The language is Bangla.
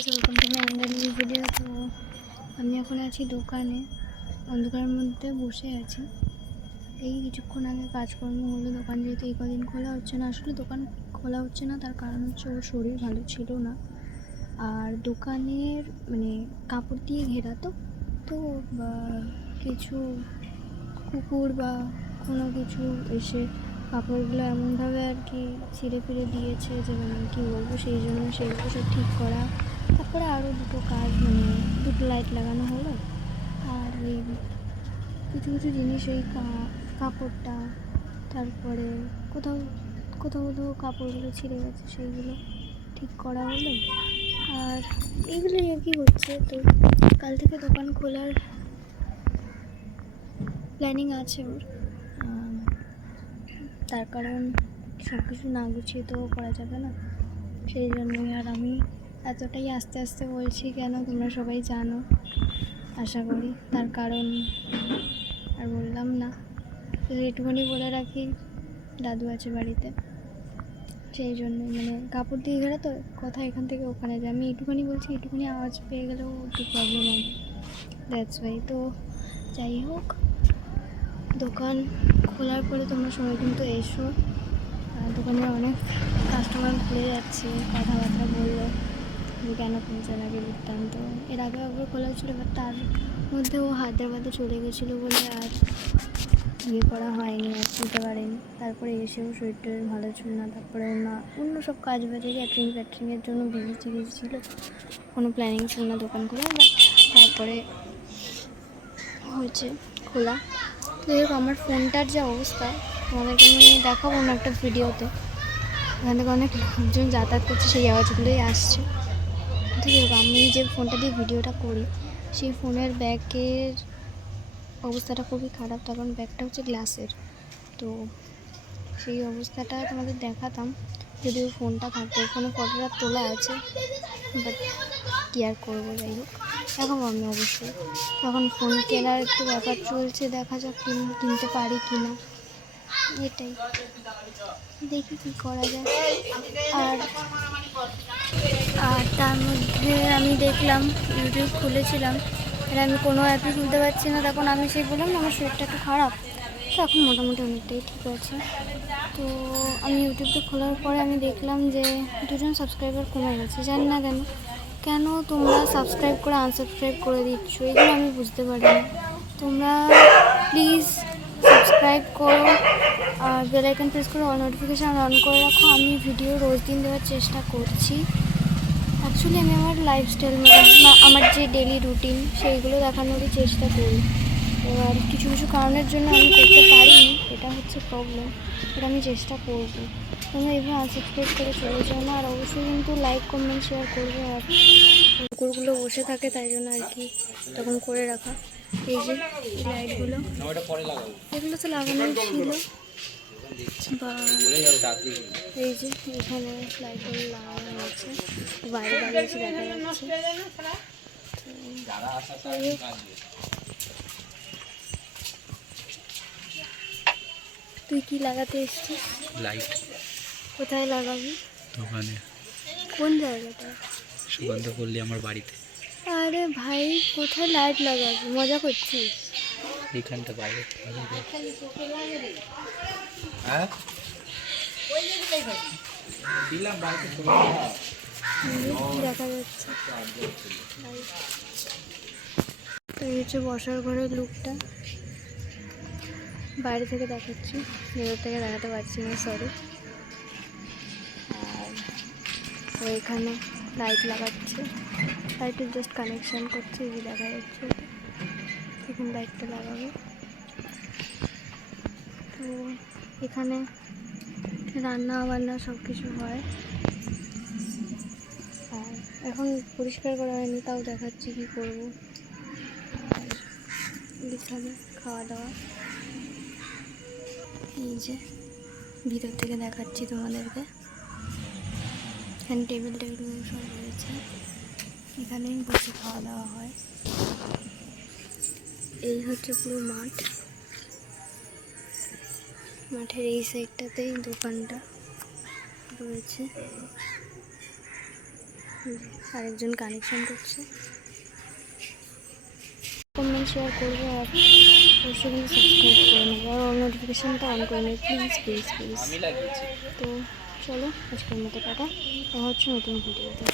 Guys, welcome to my another new video. তো আমি এখন আছি দোকানে, অন্ধকারের মধ্যে বসে আছি। এই কিছুক্ষণ আগে কাজকর্ম হলো, দোকান যেহেতু এই কদিন খোলা হচ্ছে না। আসলে দোকান খোলা হচ্ছে না তার কারণ হচ্ছে ওর শরীর ভালো ছিল না। আর দোকানের মানে কাপড় দিয়ে ঘেরা, তো কিছু কুকুর বা কোনো কিছু এসে কাপড়গুলো এমনভাবে আর কি ছিঁড়ে ফিরে দিয়েছে যে কী বলবো, সেই জন্য সেগুলো সব ঠিক করা। তারপরে আরও দুটো কাজ, দুটো লাইট লাগানো হলো। আর ওই কিছু কিছু জিনিস, ওই কাপড়টা, তারপরে কোথাও কোথাও কোথাও কাপড়গুলো ছিঁড়ে গেছে, সেইগুলো ঠিক করা হলো। আর এইগুলোই আর কি হচ্ছে। তো কাল থেকে দোকান খোলার প্ল্যানিং আছে ওর। তার কারণ সব কিছু না গুছিয়ে তো করা যাবে না, সেই জন্যই। আর আমি এতটাই আস্তে আস্তে বলছি কেন তোমরা সবাই জানো আশা করি। তার কারণ আর বললাম না, একটুখানি বলে রাখি, দাদু আছে বাড়িতে, সেই জন্যই। কাপড় দিয়ে ঘেরা তো, কথা এখান থেকে ওখানে যায়। আমি একটুখানি বলছি, একটুখানি আওয়াজ পেয়ে গেলেও একটু প্রবলেম হবে, দ্যাটস ওয়াই। তো যাই হোক, দোকান খোলার পরে তোমরা সবাই কিন্তু এসো। দোকানে অনেক কাস্টমার ঘুরে যাচ্ছে, কথাবার্তা বললো যে কেন খুলছে নাকি বৃত্তান্ত। এর আগে একবার খোলা ছিল, এবার তার মধ্যে ও হায়দ্রাবাদে চলে গেছিলো বলে আর করা হয়নি, আর খুলতে পারেনি। তারপরে এসেও শরীরটা ভালো ছিল না, তারপরে অন্য সব কাজ বাজে ক্যাটারিংয়ের জন্য বিজি ছিল, কোনো প্ল্যানিং ছিল না দোকান খোলা। বাট তারপরে হয়েছে খোলা। তো দেখো আমার ফোনটার যে অবস্থা তোমাদেরকে আমি দেখাবো না একটা ভিডিওতে। এখান থেকে অনেক লোকজন যাতায়াত করছে, সেই আওয়াজগুলোই আসছে। ঠিক আছে, আমি যে ফোনটা দিয়ে ভিডিওটা করি সেই ফোনের ব্যাগের অবস্থাটা খুবই খারাপ, কারণ ব্যাগটা হচ্ছে গ্লাসের। তো সেই অবস্থাটা তোমাদের দেখাতাম যদিও ফোনটা থাকতো, ফোনে ফটোটা তোলা আছে, বাট কী আর করবো। যাই হোক, দেখাবো আমি অবশ্যই। তখন ফোন কেনার একটু ব্যাপার চলছে, দেখা যাক কিনতে পারি কি না, এটাই দেখি কী করা যায়। আর তার মধ্যে আমি দেখলাম, ইউটিউব খুলেছিলাম, আর আমি কোনো অ্যাপই খুলতে পারছি না। তখন আমি সেই বললাম না আমার শরীরটা একটু খারাপ, তো এখন মোটামুটি অনেকটাই ঠিক আছে। তো আমি ইউটিউবটা খোলার পরে আমি দেখলাম যে 2জন সাবস্ক্রাইবার কমে গেছে। জানি না কেন তোমরা সাবস্ক্রাইব করে আনসাবস্ক্রাইব করে দিচ্ছ, এগুলো আমি বুঝতে পারি না। তোমরা প্লিজ সাবস্ক্রাইব করো আর বেল আইকন প্রেস করে অল নোটিফিকেশান অন করে রাখো। আমি ভিডিও রোজ দিন দেওয়ার চেষ্টা করছি। অ্যাকচুয়ালি আমি আমার লাইফস্টাইল আমার যে ডেলি রুটিন সেইগুলো দেখানোরই চেষ্টা করি। এবার কিছু কিছু কারণের জন্য আমি করতে পারিনি, এটা হচ্ছে প্রবলেম, এটা আমি চেষ্টা করব। তোমরা এভাবে আনসাবস্ক্রাইব করে চলে যাও না, আর অবশ্যই কিন্তু লাইক কমেন্ট শেয়ার করবে। আর কুকুরগুলো বসে থাকে তাই জন্য আর কি তখন করে রাখা। এই যে লাইটগুলো, এগুলো তো লাগানোই ছিল, বা এই যে এখানে লাইটগুলো লাগানো হয়েছে, বাইরে দাঁড়িয়ে এসে দেখা যাচ্ছে। তুই কি লাগাতে এসেছিস? লাইট। কোথায় লাগাবি? দোকানে। কোন জায়গাটা? সুগন্ধপল্লী, আমার বাড়িতে। আরে ভাই, কোথায় লাইট লাগাবি? মজা করছিস? এইখানটা বাইরে দেখা যাচ্ছে। তো এই হচ্ছে বসার ঘরের লুকটা, বাইরে থেকে দেখাচ্ছি, ভেতর থেকে দেখাতে পারছি না, সরি। আর ও এখানে লাইট লাগাচ্ছে, লাইটের জাস্ট কানেকশান করছে, এই যে দেখা যাচ্ছে, এখন লাইটটা লাগাবে। তো এখানে রান্না বান্না সব কিছু হয়। আর এখন পরিষ্কার করা হয়নি, তাও দেখাচ্ছি কী করবো। আর এখানে খাওয়া দাওয়া, এই যে ভিতর থেকে দেখাচ্ছি তোমাদেরকে। এখানে টেবিল সব রয়েছে, এখানেই বসে খাওয়া দাওয়া হয়। এই হচ্ছে পুরো মাঠ, মাঠের এই সাইডটাতেই দোকানটা রয়েছে। আরেকজন কানেকশন করছে। কমেন্ট শেয়ার করবে আর অবশ্যই কিন্তু সাবস্ক্রাইব করে নেবে আর নোটিফিকেশানটা অন করে নেবে প্লিজ প্লিজ প্লিজ। তো চলো আজকের মতো টাটা, দেখা হচ্ছে নতুন ভিডিওতে।